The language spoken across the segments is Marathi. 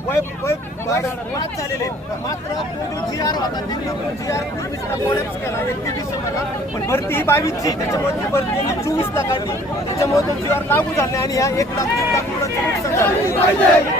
वय वय वाद झालेले मात्र तो जी आर होता त्यांनी जी आर पूर्वीसला कोलॅप्स केला एकतीस डिसेंबरला पण भरती ही बावीसची त्याच्यामुळे ती भरती यांनी चोवीसला काढली त्याच्यामुळे तो जी आर लागू झाले आणि ह्या एक लाख दीड लाख मुलांचं नुकसान झालं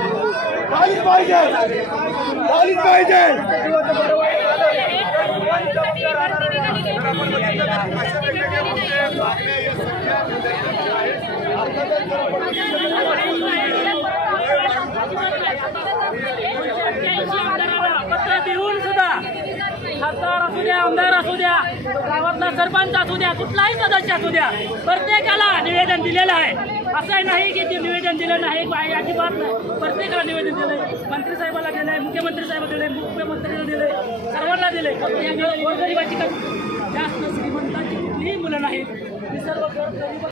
आता पाहिजे. आपण पाहिजे. पत्र देऊन सुद्धा खासदार असू द्या आमदार असू द्या गावातला सरपंच असू द्या कुठलाही सदस्य असू द्या प्रत्येकाला निवेदन दिलेलं आहे. असं नाही की ते निवेदन दिलं नाही. बाई अजिबात नाही. प्रत्येकाला निवेदन दिलंय. मंत्री साहेबाला दिलंय मुख्यमंत्री साहेबाला दिलंय मुख्यमंत्र्यांना दिलंय सर्वांना दिलंय. फक्त गोरगरिबाची जास्त श्रीमंतांची कुठलीही मुलं नाहीत. ही सर्व गोरगरीब